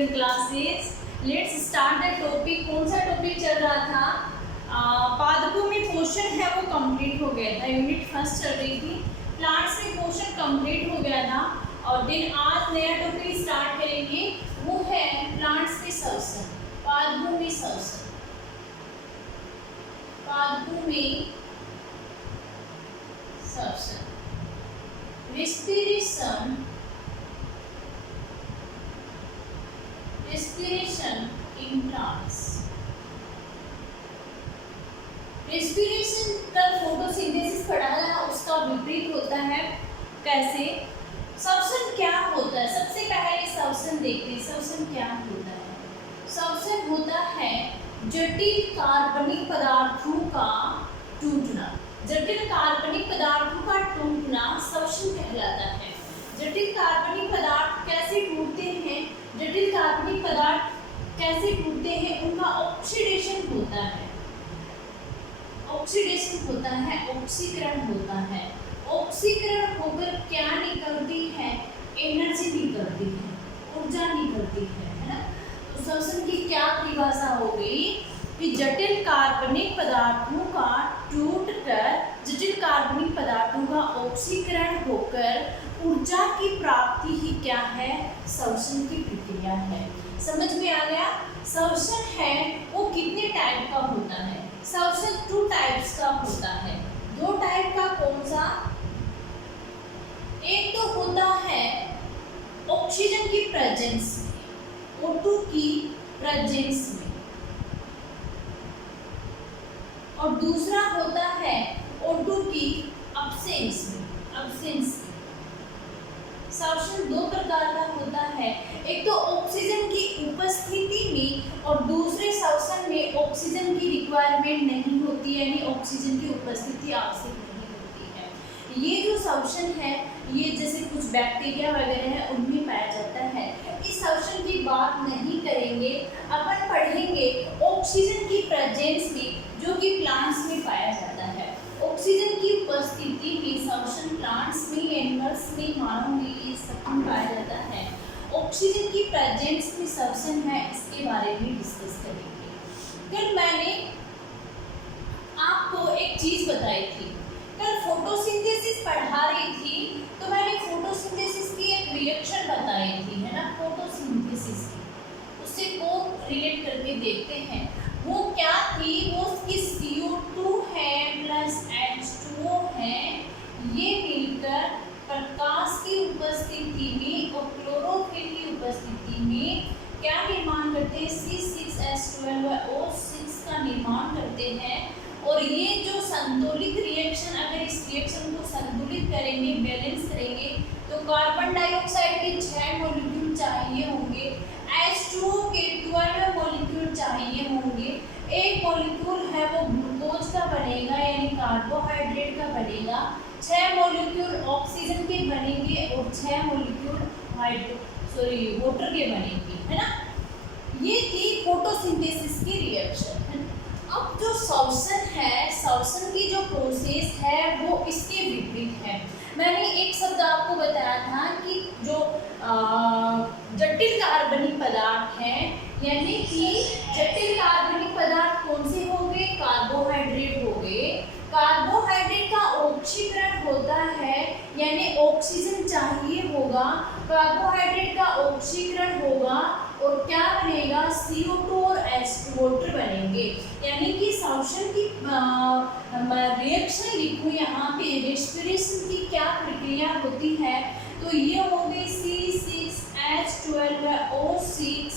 Student classes, let's start the topic. कौन सा topic चल रहा था? पादपों में पोषण है वो कंप्लीट हो गया था, यूनिट फर्स्ट चल रही थी। प्लांट्स में पोषण कंप्लीट हो गया था और देन आज नया टॉपिक स्टार्ट करेंगे, वो है प्लांट्स में श्वसन, पादपों में श्वसन। पादपों में श्वसन, respiration in plants। respiration कल फोटोसिंथेसिस पढ़ा था, उसका विपरीत होता है। कैसे? श्वसन क्या होता है? सबसे पहले श्वसन देखते हैं। श्वसन क्या होता है? श्वसन होता है जटिल कार्बनिक पदार्थों का टूटना। जटिल कार्बनिक पदार्थों का टूटना श्वसन कहलाता है। जटिल कार्बनिक पदार्थ कैसे टूटते हैं? जटिल कार्बनिक पदार्थ कैसे टूटते हैं? उनका ऑक्सीडेशन होता है। ऑक्सीडेशन होता है, ऑक्सीकरण होता है। ऑक्सीकरण होकर क्या निकलती है? एनर्जी निकलती है, ऊर्जा निकलती है ना। तो श्वसन की क्या परिभाषा हो गई कि जटिल कार्बनिक पदार्थों का टूटकर, जटिल कार्बनिक पदार्थों का ऑक्सीकरण होकर ऊर्जा की प्राप्ति ही क्या है? श्वसन की प्रक्रिया है। समझ में आ गया? श्वसन है वो कितने टाइप का होता है? श्वसन 2 टाइप्स का होता है। 2 टाइप का कौन सा? एक तो होता है ऑक्सीजन की प्रेजेंस में, O2 की प्रेजेंस में, और दूसरा होता है O2 की अब्सेंस में। श्वसन 2 प्रकार का होता है, एक तो ऑक्सीजन की उपस्थिति में और दूसरे श्वसन में ऑक्सीजन की रिक्वायरमेंट नहीं होती है, यानी ऑक्सीजन की उपस्थिति आवश्यक नहीं होती है। ये जो श्वसन है ये जैसे कुछ बैक्टीरिया वगैरह है उनमें पाया जाता है। इस श्वसन की बात नहीं करेंगे, अपन पढ़ेंगे ऑक्सीजन की प्रेजेंस में, जो कि प्लांट्स में पाया जाता है। ऑक्सीजन की उपस्थिति में श्वसन प्लांट्स में, एनिमल्स में, मानव में, ये सब में पाया जाता है। ऑक्सीजन की प्रेजेंस में श्वसन है, इसके बारे में डिस्कस करेंगे। फिर मैंने आपको एक चीज बताई थी, कल फोटोसिंथेसिस पढ़ा रही थी तो मैंने फोटोसिंथेसिस की एक रिएक्शन बताई थी, है ना, फोटोसिंथेसिस की। उससे को रिलेट करके देखते हैं वो क्या थी। वो उसकी CO2 है प्लस H2O है, ये मिलकर प्रकाश की उपस्थिति में और क्लोरोफिल की उपस्थिति में क्या निर्माण करते हैं? C6H12O6 का निर्माण करते हैं। और ये जो संतुलित रिएक्शन, अगर इस रिएक्शन को संतुलित करेंगे, बैलेंस करेंगे, तो कार्बन डाइऑक्साइड के 6 मॉलिक्यूल चाहिए होंगे, H2O के 12 मॉलिक्यूल चाहिए होंगे। एक मॉलिक्यूल है वो ग्लूकोज का बनेगा, यानी कार्बोहाइड्रेट का बनेगा। 6 मॉलिक्यूल ऑक्सीजन के बनेंगे और 6 मॉलिक्यूल वाटर के बनेंगे, है ना। ये थी फोटोसिंथेसिस की रिएक्शन। अब जो श्वसन है, श्वसन की जो प्रोसेस है वो इसके विपरीत है। मैंने एक शब्द आपको बताया था कि जो जटिल कार्बनिक पदार्थ है, यानी कि जटिल कार्बनिक पदार्थ कौन से हो गए? कार्बोहाइड्रेट हो गए। कार्बोहाइड्रेट का ऑक्सीकरण होता है, यानी ऑक्सीजन चाहिए होगा, कार्बोहाइड्रेट का ऑक्सीकरण होगा और क्या बनेगा? CO2 और H2 वाटर बनेंगे। यानी कि श्वसन की रिएक्शन लिखूं यहाँ पे, रेस्पिरेशन की क्या प्रक्रिया होती है, तो ये हो गई C6H12O6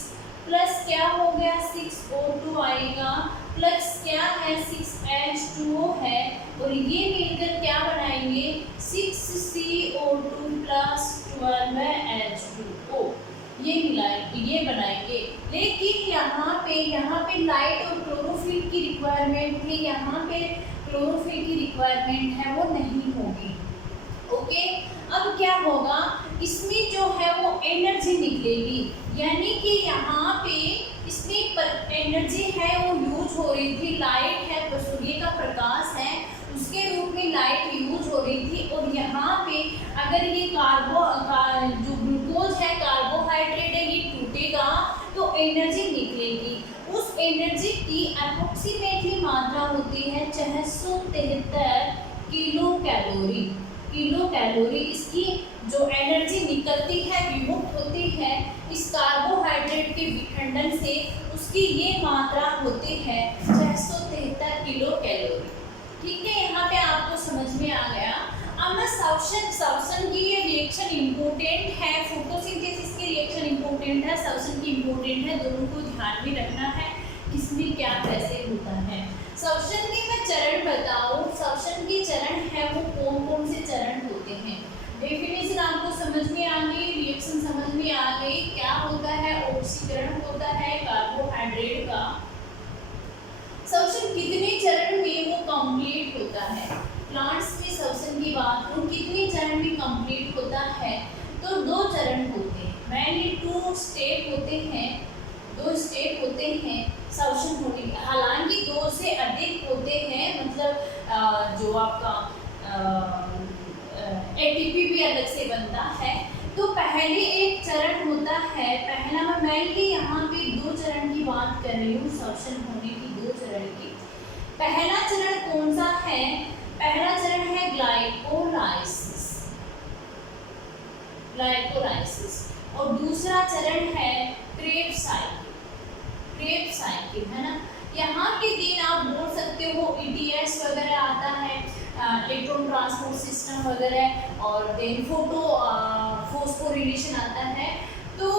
प्लस क्या हो गया? 6O2 आएगा, प्लस क्या है? 6H2O है, और ये मिलकर क्या बनाएंगे? 6CO2 प्लस 12H2O, ये मिलाएंगे, ये बनाएंगे। लेकिन यहाँ पे लाइट और क्लोरोफिल की रिक्वायरमेंट थी, यहाँ पे क्लोरोफिल की रिक्वायरमेंट है वो नहीं होगी। ओके, अब क्या होगा? इसमें जो है वो एनर्जी निकलेगी, यानी कि यहाँ पे इसमें एनर्जी है वो यूज हो रही थी, लाइट है, सूर्य का प्रकाश है, उसके रूप में लाइट यूज हो रही थी। और यहाँ पे अगर ये जो ग्लूकोज है, कार्बोहाइड्रेट है, ये टूटेगा श्वसन की ये रिएक्शन इम्पोर्टेंट है, फोटोसिंथेसिस की रिएक्शन इम्पोर्टेंट है, श्वसन की इम्पोर्टेंट है, दोनों को ध्यान में रखना है किसमें क्या कैसे होता है। श्वसन के मैं चरण बताऊं, श्वसन के चरण है वो कौन कौन से चरण होते हैं। डेफिनेशन आपको समझ में आ गई, रिएक्शन समझ में आ गई। क्या होता है, ऑक्सीकरण होता है कार्बोहाइड्रेट का। श्वसन कितने चरण में वो कंप्लीट होता है, प्लांट्स में श्वसन की बात करूं कितने चरण में कंप्लीट होता है, तो 2 चरण होते हैं, मेनली 2 स्टेप होते हैं, 2 स्टेप होते हैं श्वसन होने के। हालांकि 2 से अधिक होते हैं, मतलब जो आपका एटीपी भी अलग से बनता है। तो पहले एक चरण होता है, पहला मैं मेनली यहाँ पे 2 चरण की बात कर रही हूँ, श्वसन होने की 2 चरण की। पहला चरण कौन सा है, पहला चरण है ग्लाइकोलाइसिस, ग्लाइकोलाइसिस, और दूसरा चरण है क्रेब्स साइकिल, क्रेब्स साइकिल है ना। यहाँ के दिन आप बोल सकते हो ईटीएस वगैरह आता है, इलेक्ट्रॉन ट्रांसपोर्ट सिस्टम वगैरह, और देन फोस्फोरिलेशन आता है, तो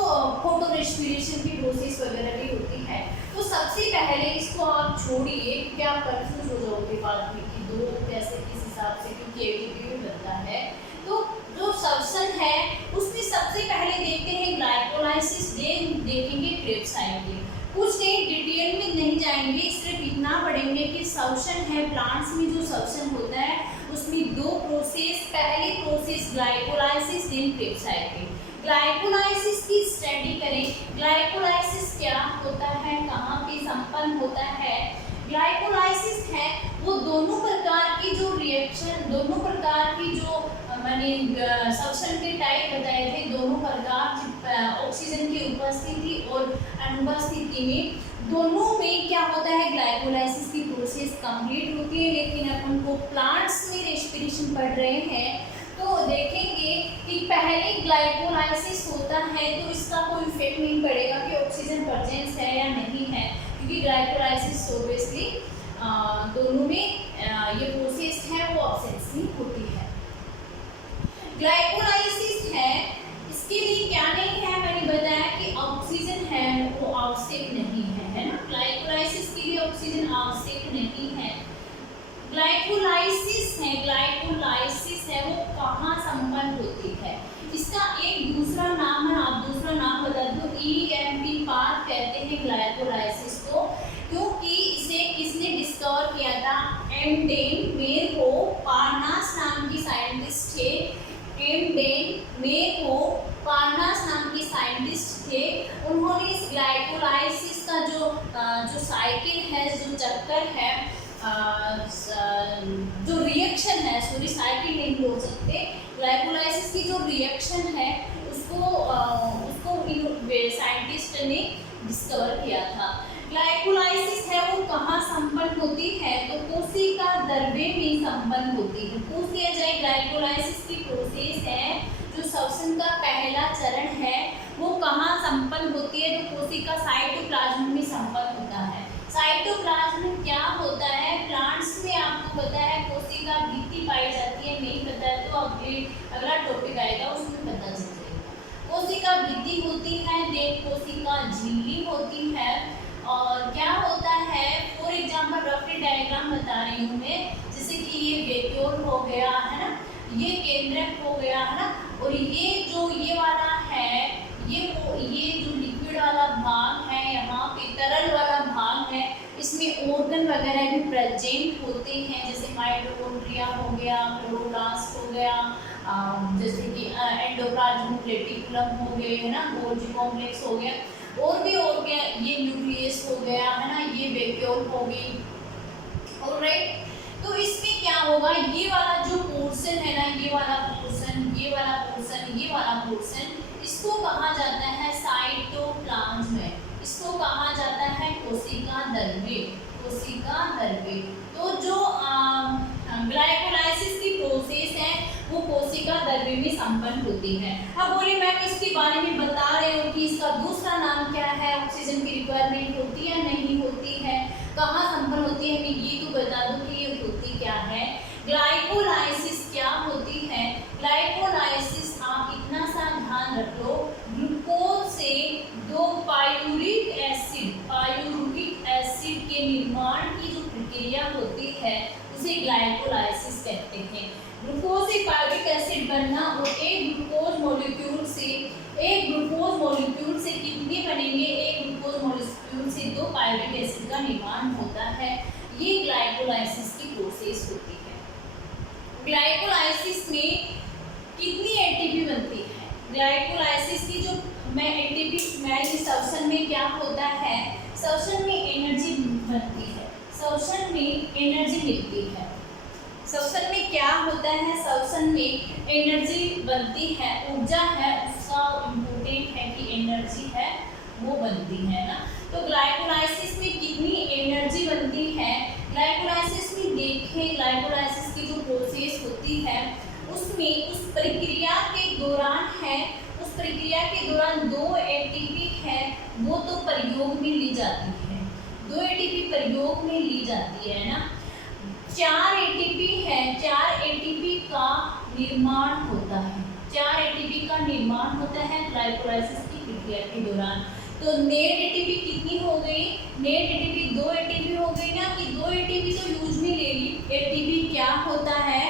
फोटो रेस्पिरेशन की प्रोसेस वगैरह भी होती है। तो सबसे पहले इसको आप छोड़िए क्योंकि आप कंफ्यूज हो जाओगे बाद में कि 2 कैसे किस हिसाब से, क्योंकि एटीपी भी बनता है। तो जो श्वसन है उसमें सबसे पहले देखते हैं ग्लाइकोलाइसिस, देखेंगे क्रेब्स साइकिल। कुछ नहीं, डिटेल में नहीं जाएंगे, सिर्फ इतना पढ़ेंगे कि श्वसन है, प्लांट्स में जो श्वसन होता है उसमें 2 प्रोसेस, पहली process glycolysis, then Krebs cycle. Glycolysis की स्टडी करें, ग्लाइकोलाइसिस क्या होता है, कहाँ पे संपन्न होता है। ग्लाइकोलाइसिस है वो दोनों प्रकार की जो रिएक्शन, दोनों प्रकार की जो मैंने श्वसन के टाइप बताए थे, दोनों प्रकार ऑक्सीजन की उपस्थिति और अनुपस्थिति में, दोनों में क्या होता है, ग्लाइकोलाइसिस की प्रोसेस कंप्लीट होती है। लेकिन अपन को प्लांट्स में रेस्पिरेशन पढ़ रहे हैं तो देखेंगे कि पहले ग्लाइकोलाइसिस होता है तो इसका कोई इफेक्ट नहीं पड़ेगा कि ऑक्सीजन प्रेजेंस है या नहीं है, क्योंकि ग्लाइकोलाइसिस ऑब्वियसली दोनों में ये प्रोसेस है वो ऑब्सेसिव होती है। ग्लाइकोलाइसिस है, इसके लिए क्या नहीं है, मैंने बताया कि ऑक्सीजन है वो आवश्यक नहीं है ना। ग्लाइकोलाइसिस के लिए ऑक्सीजन आवश्यक नहीं है। ग्लाइकोलाइसिस है, ग्लाइकोलाइसिस है वो कहाँ संपन्न होती है, इसका एक दूसरा नाम है, आप दूसरा नाम बता दो, EMP पाथ कहते हैं ग्लाइकोलाइसिस को, क्योंकि इसे किसने डिस्कवर किया था, एमडेन मेरो पार्नास नाम की साइंटिस्ट थे, एमडेन मेरो पार्नास नाम के साइंटिस्ट थे। उन्होंने इस ग्लाइकोलाइसिस का जो साइकिल है, जो चक्कर है, जो रिएक्शन है, सॉरी साइकिल नहीं बोल सकते, ग्लाइकोलाइसिस की जो रिएक्शन है उसको साइंटिस्ट ने डिस्कवर किया था। ग्लाइकोलाइसिस है वो कहाँ संपन्न होती है, तो कोशिका द्रव्य में संपन्न होती है। पूछ लिया जाए ग्लाइकोलाइसिस की प्रोसेस है जो श्वसन का पहला चरण है वो कहाँ संपन्न होती है, तो कोशिका साइटोप्लाज्म में संपन्न होता है। साइटोप्लाज्म क्या होता है, प्लांट्स में आपको पता है कोशिका भित्ति पाई जाती है, नहीं पता है तो अगला टॉपिक आएगा उसमें पता चल जाएगा। कोशिका भित्ति होती है, देन कोशिका झिल्ली होती है, और क्या होता है, फॉर एग्जाम्पल रफली डायग्राम बता रही हूँ मैं, जैसे कि ये वेक्यूल हो गया है ना, ये केंद्रक हो गया है ना, और ये वाला है, ये जो लिक्विड वाला भाग है, यहाँ पे तरल वाला भाग है, इसमें ऑर्गन वगैरह भी प्रेजेंट होते हैं, जैसे माइटोकॉन्ड्रिया हो गया, क्लोरोप्लास्ट हो गया, जैसे कि एंडोप्लाज्मिक रेटिकुलम हो गए है ना, गोल्गी कॉम्प्लेक्स हो गया, और भी ये न्यूक्लियस हो गया है ना, ये वेक्यूल हो गई। ऑलराइट, तो इसमें क्या होगा, ये वाला जो पोर्शन है ना, ये वाला पोर्शन, ये वाला पोर्शन, ये वाला पोर्शन, इसको कहा जाता है साइटोप्लाज्म, इसको कहा जाता है कोशिका द्रव्य, कोशिका द्रव्य। तो जो ग्लाइकोलाइसिस की प्रोसेस है वो कोशिका द्रव्य में संपन्न होती है। अब बोलिए मैम इसके बारे में बता रहे हो कि इसका दूसरा नाम क्या है, ऑक्सीजन की रिक्वायरमेंट होती है नहीं होती है, कहाँ संपन्न होती है, मैं ये तो बता दूं कि ये होती क्या है। ग्लाइकोलाइसिस क्या होती है, ध्यान रख लो, ग्लूकोज से 2 पायरूरिक एसिड के निर्माण की जो प्रक्रिया होती है उसे ग्लाइकोलाइसिस कहते हैं। ग्लूकोज से पायरूरिक एसिड बनना और एक ग्लूकोज मॉलिक्यूल से कितने बनेंगे, एक ग्लूकोज मॉलिक्यूल से 2 पायरूरिक एसिड का निर्माण होता है। ये ग्लाइकोलाइसिस की प्रोसेस होती है। ग्लाइकोलाइसिस में कितनी एटीपी बनती है? ग्लाइकोलाइसिस की जो एटीपी श्वसन में क्या होता है, श्वसन में एनर्जी बनती है, श्वसन में एनर्जी मिलती है। श्वसन में क्या होता है, श्वसन में एनर्जी बनती है, ऊर्जा है, उसका इम्पोर्टेंट है कि एनर्जी है वो बनती है ना। तो ग्लाइकोलाइसिस में कितनी एनर्जी बनती है? ग्लाइकोलाइसिस में देखें, ग्लाइकोलाइसिस की जो प्रोसेस होती है उसमें उस प्रक्रिया के दौरान 2 एटीपी है वो तो प्रयोग में ली जाती है, 2 एटीपी प्रयोग में ली जाती है ना। 4 एटीपी है, 4 एटीपी का निर्माण होता है, 4 एटीपी का निर्माण होता है ग्लाइकोलाइसिस की प्रक्रिया के दौरान। तो नेट एटीपी कितनी हो गई? नेट एटीपी 2 एटीपी हो गई ना, कि 2 एटीपी तो यूज में ले ली। एटीपी क्या होता है?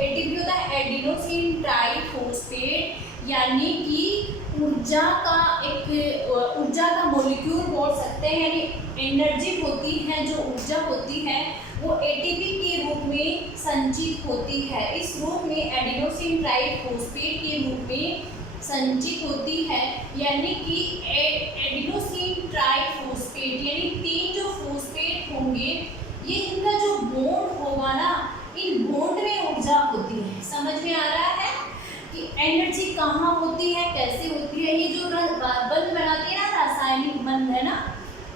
एटीपी होता है एडिनोसिन ट्राइफॉस्फेट, यानी कि ऊर्जा का मॉलिक्यूल बोल सकते हैं, यानी एनर्जी होती है, जो ऊर्जा होती है वो एटीपी के रूप में संचित होती है। इस रूप में एडिनोसिन ट्राइफॉस्फेट के रूप में संचित होती है, यानी कि एडिनोसिन ट्राइफॉस्फेट, यानी 3 जो फॉस्फेट होंगे, ये इनका जो बॉन्ड होगा ना, इन बॉन्ड में ऊर्जा होती है। समझ में आ रहा है कि एनर्जी कहाँ होती है, कैसे होती है? ये जो बंध बनाती है ना, रासायनिक बंध है ना,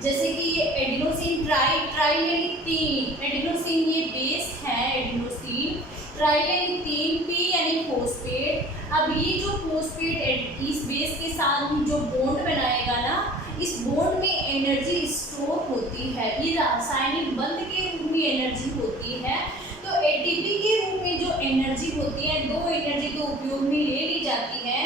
जैसे कि ये एडिनोसिन ट्राई यानी 3, एडिनोसिन ये बेस है, एडिनोसिन ट्राई यानी 3, पी यानी फॉस्फेट। अब ये जो फॉस्फेट इस बेस के साथ जो बॉन्ड बनाएगा ना, इस बॉन्ड में एनर्जी स्टोर होती है, ये रासायनिक बंध के रूप में एनर्जी होती है। तो एटीपी के रूप में जो एनर्जी होती है, 2 एनर्जी तो उपयोग में ले ली जाती है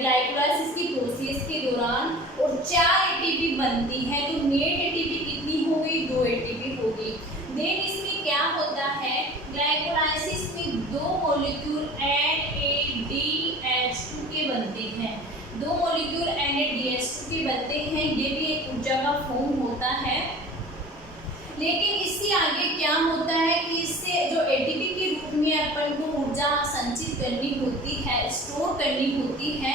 ग्लाइकोलाइसिस की प्रोसेस के दौरान, और 4 एटीपी बनती है। तो नेट एटीपी कितनी हो गई? 2 एटीपी हो गई। देन इसमें क्या होता है, ग्लाइकोलाइसिस में 2 मॉलिक्यूल NADH2 के बनते हैं, 2 मॉलिक्यूल NADH2 के बनते हैं। ये भी एक ऊर्जा का फॉर्म होता है। लेकिन इससे आगे क्या होता है कि इससे जो एटीपी के रूप में अपन को ऊर्जा संचित करनी होती है, स्टोर करनी होती है,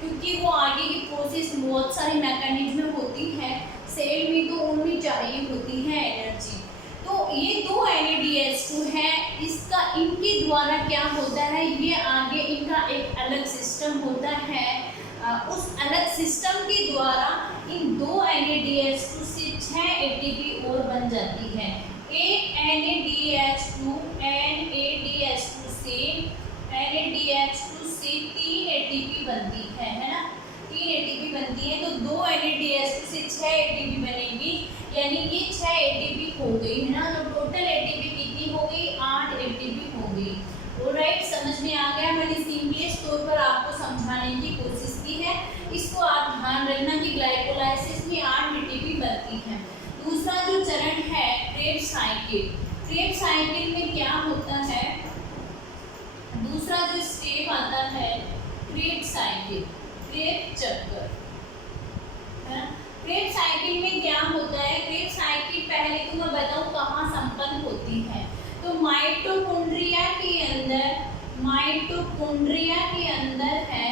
क्योंकि वो आगे की प्रोसेस बहुत सारी मैकेनिज्म होती है सेल में, तो उनमें चाहिए होती है एनर्जी। तो ये 2 NADH2 है, इनके द्वारा क्या होता है, ये आगे इनका एक अलग सिस्टम होता है। उस अलग सिस्टम के द्वारा इन 2 NADH2 से 6 एटीपी और बन जाती है। एक NADH2 से 3 एटीपी बनती है ना, 3 एटीपी बनती है। तो 2 NADH2 से 6 एटीपी बनेगी, यानी ये 6 एटीपी हो गई है ना। तो टोटल एटीपी कितनी हो गई? 8 एटीपी हो गई। ऑलराइट, समझ में आ गया? मैंने सिंपलेस्ट तौर पर आपको समझाने की कोशिश की है। इसको आप ध्यान रखना कि ग्लाइकोलाइसिस में 8 एटीपी बनती है। दूसरा जो चरण है क्रेब्स साइकिल, क्रेब्स साइकिल में क्या होता है, दूसरा जो स्टेप आता है क्रेब्स साइकिल, क्रेब्स चक्कर है ना। क्रेब्स साइकिल में क्या होता है, क्रेब्स साइकिल पहले तो मैं बताऊं कहाँ संपन्न होती है। तो माइटोकॉन्ड्रिया के अंदर है,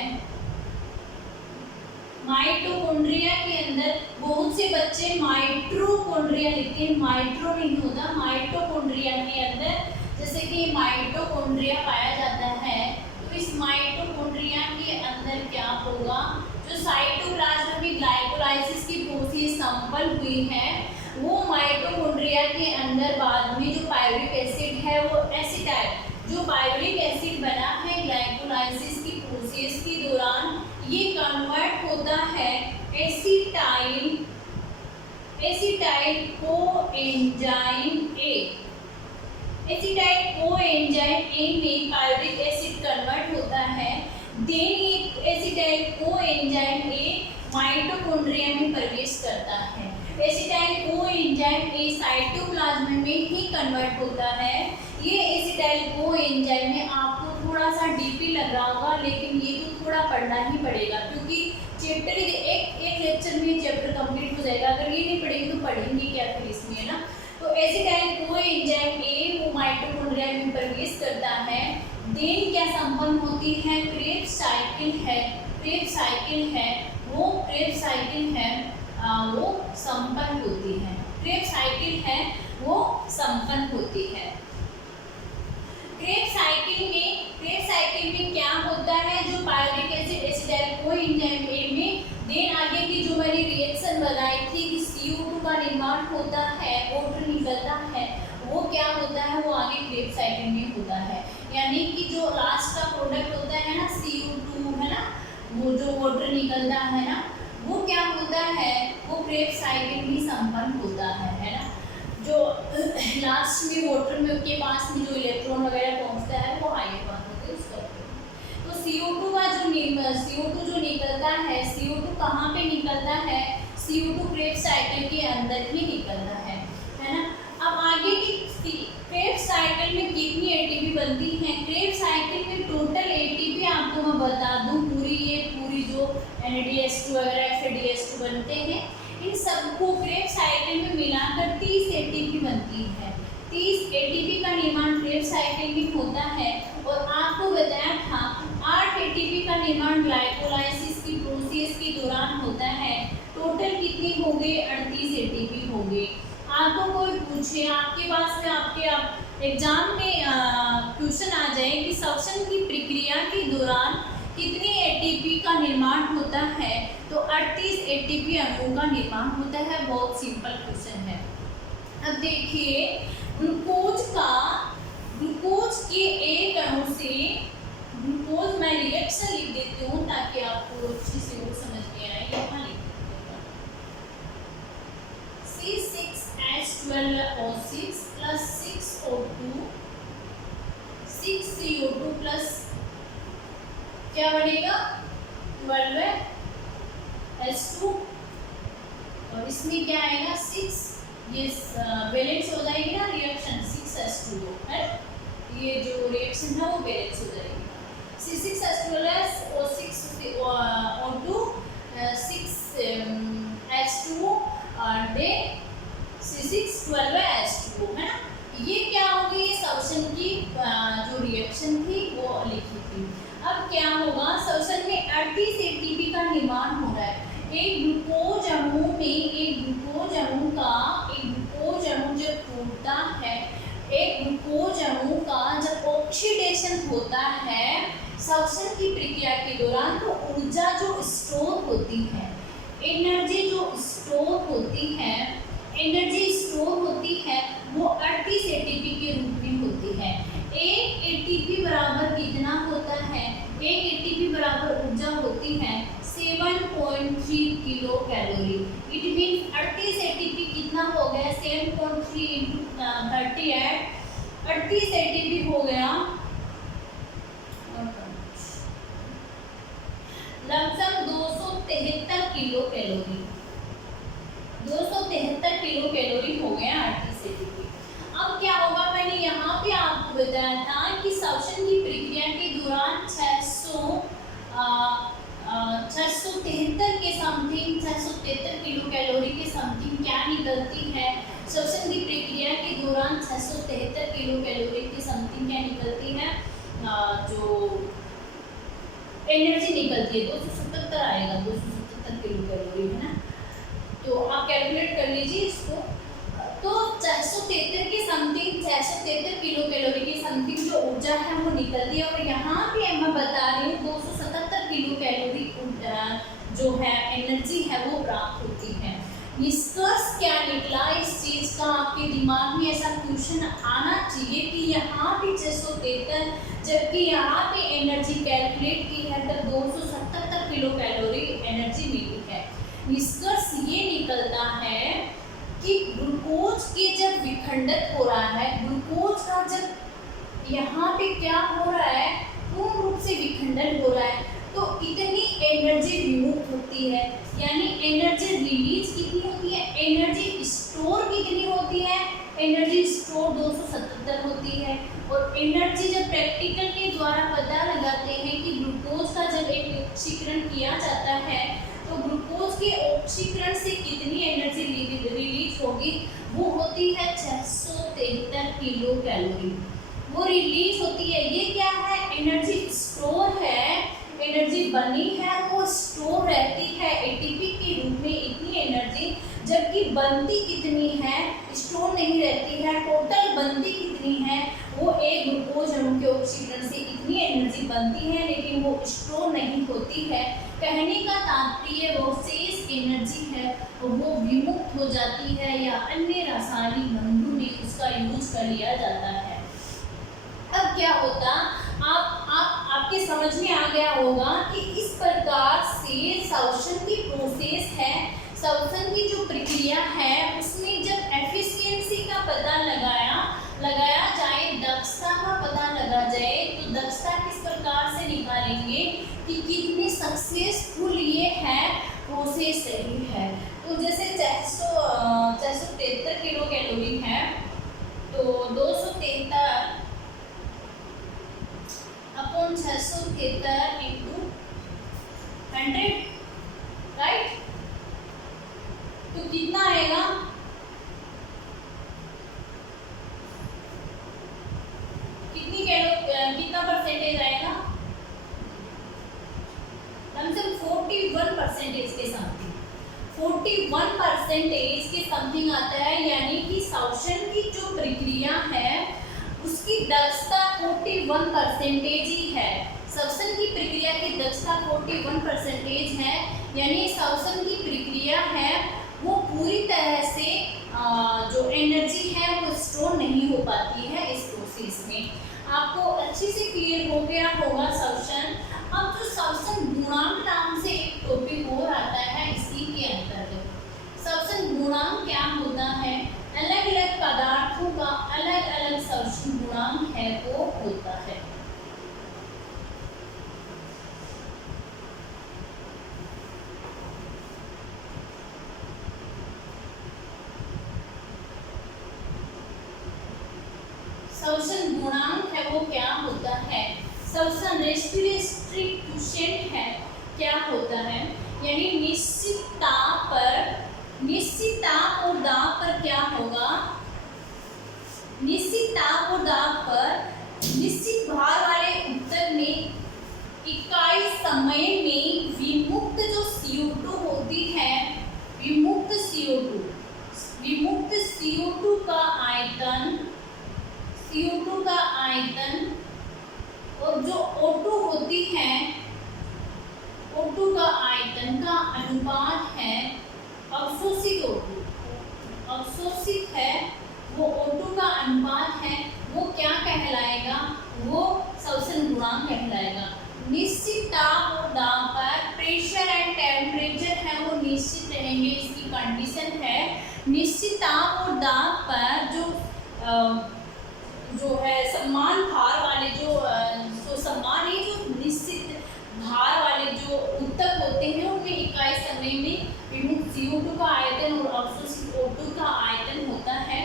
माइटोकॉन्ड्रिया के अंदर बहुत से बच्चे माइट्रोकॉन्ड्रिया लिखते हैं, माइट्रो नहीं होता, माइटोकॉन्ड्रिया के अंदर जैसे कि माइटोकॉन्ड्रिया पाया जाता है। तो इस माइटोकॉन्ड्रिया के अंदर क्या होगा, जो साइटोप्लाज्म में ग्लाइकोलाइसिस की प्रोसेस संपन्न हुई है, वो माइटोकॉन्ड्रिया के अंदर बाद में जो पायरूरिक एसिड है वो एसिटाइल, जो पायरूरिक एसिड बना है ग्लाइकोलाइसिस की प्रोसेस के दौरान, ये कन्वर्ट होता है acetyl coenzyme A, acetyl coenzyme A में पायरूरिक एसिड कन्वर्ट होता है। देन ये एसिटाइल करता है। Acetyl co enzyme A cytoplasm में ही कन्वर्ट होता है। ये एसिटाइल को एंजाइम में आपको थोड़ा सा डीपी लग रहा होगा, लेकिन ये तो थोड़ा पढ़ना ही पड़ेगा, क्योंकि चैप्टर एक लेक्चर में चैप्टर कंप्लीट हो जाएगा। अगर ये नहीं पढ़ेंगे तो पढ़ेंगे क्या फिर इसमें, है ना। तो एसिटाइल को एंजाइम ए वो माइटोकॉन्ड्रिया में प्रवेश करता है। देन क्या संपन्न होती है, क्रेब्स साइकिल है, क्रेब्स साइकिल है, वो क्रेब्स साइकिल है वो संपन्न होती है, क्रेब्स साइकिल है वो संपन्न होती है। क्रेब्स साइकिल में क्या होता है, जो pyruvic acid acetyl co enzyme A में, देन आगे की जो मैंने रिएक्शन बताई थी कि CO2 का निर्माण होता है, वाटर निकलता है, वो क्या होता है, वो आगे क्रेब्स साइकिल में होता है। यानी कि जो लास्ट का प्रोडक्ट होता है ना CO2, है ना, वो जो वाटर निकलता है ना, वो क्या होता है, वो क्रेब्स साइकिल में संपन्न होता है ना। जो लास्ट में वाटर में के पास में जो इलेक्ट्रॉन वगैरह पहुंचता है वो हायर बात होती है उसका। तो CO2 का जो CO2 जो निकलता है, CO2 कहाँ पे निकलता है, CO2 क्रेब्स साइकिल के अंदर ही निकलता है ना। अब आगे की क्रेब्स साइकिल में कितनी एटीपी बनती है, क्रेब्स साइकिल में टोटल एटीपी आपको मैं बता दूं, पूरी जो NADH2 वगैरह FADH2 बनते हैं, इन सबको क्रेब्स साइकिल में मिलाकर 30 एटीपी बनती है। 30 एटीपी का निर्माण क्रेब्स साइकिल में होता है। और आपको बताया था 8 एटीपी का निर्माण ग्लाइकोलाइसिस की प्रोसेस के दौरान होता है। टोटल कितनी हो गई, 38 एटीपी हो गई। आपको कोई पूछे, आपके पास में आपके एग्जाम में क्वेश्चन आ जाए कि श्वसन की प्रक्रिया के दौरान कितनी एटीपी का निर्माण होता है, तो 38 एटीपी अणुओं का निर्माण होता है। बहुत सिंपल क्वेश्चन है। अब देखिए, ग्लूकोज के एक अणु से, ग्लूकोज मैं रिएक्शन लिख देती हूँ ताकि आपको अच्छी से वो समझ में आए। यहाँ लिख C6H12O6 plus 6O2 6CO2 plus क्या बनेगा 12H2, और इसमें क्या आएगा 6, ये बैलेंस हो जाएगी ना रिएक्शन, 6H2O है, ये जो रिएक्शन है वो बैलेंस हो जाएगी। C6H12O6 O2 6H2O और दे C612H2O, है ना। ये क्या होगी, ये श्वसन की जो रिएक्शन थी वो लिखी थी। अब क्या होगा, श्वसन में 38 एटीपी का निर्माण हो रहा है। एक ग्लूकोज अणु जब टूटता है, एक ग्लूकोज अणु का जब ऑक्सीडेशन होता है श्वसन की प्रक्रिया के दौरान, तो ऊर्जा जो स्टोर होती है, एनर्जी जो स्टोर होती है वो 38 एटीपी के रूप में होती है। एक एटीपी बराबर कितना होता है, एक एटीपी बराबर ऊर्जा होती है 7.3 kilo calorie. It mean 38 ATP कितना हो गया, 7.3 इंटू 38, 38 एटीपी हो गया लगभग 273 किलो कैलोरी, 273 किलो कैलोरी हो गया 38 एटीपी। अब क्या होगा, मैंने यहाँ पे आपको बताया था कि श्वसन की प्रक्रिया के दौरान 673 के समथिंग 673 किलो कैलोरी के समथिंग क्या निकलती है, श्वसन की प्रक्रिया के दौरान 673 किलो कैलोरी के समथिंग क्या निकलती है, जो एनर्जी निकलती है 277 आएगा, 277 किलो कैलोरी, है ना। तो आप कैलकुलेट कर लीजिए इसको। तो 673 के समथिंग 673 किलो कैलोरी की समथिंग जो ऊर्जा है वो निकलती है। और यहाँ पे मैं बता रही हूँ 277 किलो कैलोरी जो है एनर्जी है वो प्राप्त होती है। निष्कर्ष क्या निकला इस चीज का, आपके दिमाग में ऐसा क्वेश्चन आना चाहिए कि यहाँ पे 673 जबकि यहाँ पे एनर्जी कैलकुलेट की है तब 277 किलो कैलोरी एनर्जी मिली है। निष्कर्ष ये निकलता है कि ग्लूकोज के जब विखंडित हो रहा है, ग्लूकोज का जब यहाँ पे क्या हो रहा है, पूर्ण रूप से विखंडन हो रहा है, तो इतनी एनर्जी रिमूव होती है, यानी एनर्जी रिलीज कितनी द्वारा पता लगाते हैं कि ग्लूकोज का जब एक ऑक्सीकरण किया जाता है तो ग्लूकोज के ऑक्सीकरण से कितनी एनर्जी रिलीज होगी, वो होती है 673 किलो कैलोरी, वो रिलीज होती है। ये क्या है, एनर्जी स्टोर है, एनर्जी बनी है वो स्टोर रहती है एटीपी के रूप में इतनी एनर्जी, जबकि बनती कितनी है, स्टोर नहीं रहती है। टोटल बनती कितनी है, वो एक ग्लूकोज अणु के ऑक्सीकरण से इतनी एनर्जी बनती है लेकिन वो स्टोर नहीं होती है। कहने का तात्पर्य वो शेष एनर्जी है वो विमुक्त हो जाती है या अन्य रासायनिक बंधु में उसका यूज कर लिया जाता है। अब क्या होता, आपके समझ में आ गया होगा कि इस प्रकार से श्वसन की प्रोसेस है, श्वसन की जो प्रक्रिया है उसमें जब एफिशिएंसी का पता लगाया जाए, दक्षता का पता लगा जाए, तो दक्षता किस प्रकार से निकालेंगे कि कितनी सक्सेसफुल ये है प्रोसेस रही है। तो जैसे 673 किलो कैलोरी है तो 273 अपॉन 673 इंटू 100, राइट, तो कितना आएगा, कितना परसेंटेज आएगा, कम से कम 41% के समथिंग, 41% के समथिंग आता है। यानी कि श्वसन की जो प्रक्रिया है उसकी दक्षता 41% ही है। श्वसन की प्रक्रिया की दक्षता 41% है, यानी श्वसन की प्रक्रिया है वो पूरी तरह से जो एनर्जी है वो स्टोर नहीं हो पाती है इस प्रोसेस में। आपको अच्छे से क्लियर हो गया होगा श्वसन। अब जो श्वसन गुणांक नाम से एक टॉपिक और आता है इसी के अंतर्गत, श्वसन गुणांक क्या होता है, अलग अलग पदार्थों का अलग अलग श्वसन गुणांक है वो होता है। श्वसन गुणांक है वो क्या होता है, श्वसन रेस्पिरेटरी क्वोशिएंट है क्या होता है, यानी निश्चित ताप और दाब पर क्या होगा, निश्चित ताप और दाब पर निश्चित भार वाले उत्तर में इकाई समय में विमुक्त जो CO2 होती है, विमुक्त CO2 का आयतन, CO2 का आयतन और जो O2 होती है, O2 का आयतन का अनुपात है, अवशोषित है वो O2 का अनुपात है, वो क्या कहलाएगा, वो श्वसन गुणांक कहलाएगा। निश्चित ताप और दाब पर प्रेशर एंड टेम्परेचर है वो निश्चित रहेंगे, इसकी कंडीशन है। निश्चित ताप और दाब पर जो है समान भार वाले जो समान ही जो निश्चित भार वाले जो उत्तक होते हैं उनमें इकाई समय में विमुक्त CO2 का आयतन और अवशोषित O2 का आयतन होता है,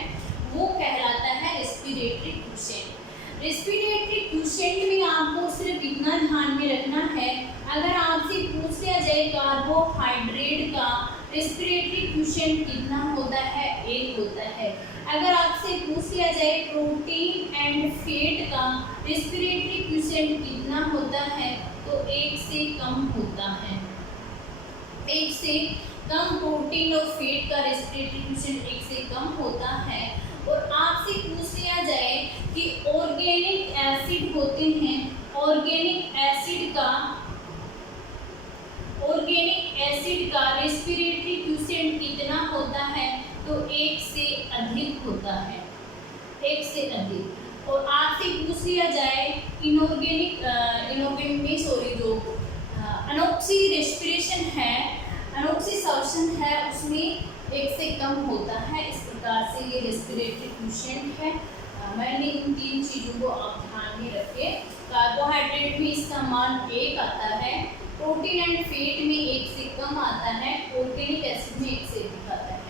वो कहलाता है रेस्पिरेटरी क्वोशिएंट। रेस्पिरेटरी क्वोशिएंट में आपको सिर्फ इतना ध्यान में रखना है, अगर आपसे पूछ लिया जाए कार्बोहाइड्रेट का रेस्पिरेटरी क्वोशिएंट कितना होता है, 1 होता है। अगर आपसे पूछ लिया जाए प्रोटीन एंड फैट का रेस्पिरेटरी क्वोशिएंट कितना होता है तो 1 से कम होता है। 1 से कम प्रोटीन और फैट का रेस्पिरेटरी क्वोशिएंट 1 से कम होता है। और आपसे पूछ लिया जाए कि ऑर्गेनिक एसिड होते हैं, ऑर्गेनिक एसिड का रेस्पिरेटरी क्वोशिएंट कितना होता है तो 1 से अधिक होता है, 1 से अधिक। और आपसे पूछ लिया जाए जो अनोक्सी रेस्पिरेशन है, अनोक्सी श्वसन है उसमें 1 से कम होता है। इस प्रकार से ये रेस्पिरेटरी क्वोशिएंट है। मैंने इन 3 चीज़ों को आप ध्यान में रखिए। कार्बोहाइड्रेट में इसका मान 1 आता है, प्रोटीन एंड फैट में 1 से कम आता है, ऑर्गेनिक एसिड में 1 से अधिक आता है।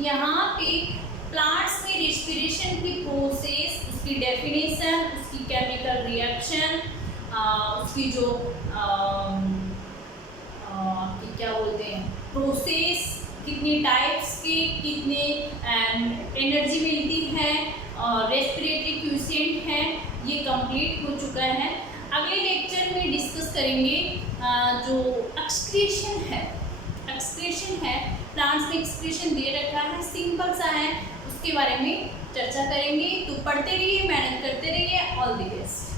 यहाँ पे प्लांट्स में रेस्पिरेशन की प्रोसेस, उसकी डेफिनेशन, उसकी केमिकल रिएक्शन उसकी जो क्या बोलते हैं प्रोसेस, कितने टाइप्स के, कितने एनर्जी मिलती है, रेस्पिरेटरी क्विसेंट है, ये कंप्लीट हो चुका है। अगले लेक्चर में डिस्कस करेंगे जो एक्सक्रीशन है, प्लांट्स में एक्सक्रीशन दे रखा है, सिंपल सा है, उसके बारे में चर्चा करेंगे। तो पढ़ते रहिए, मेहनत करते रहिए। All the best.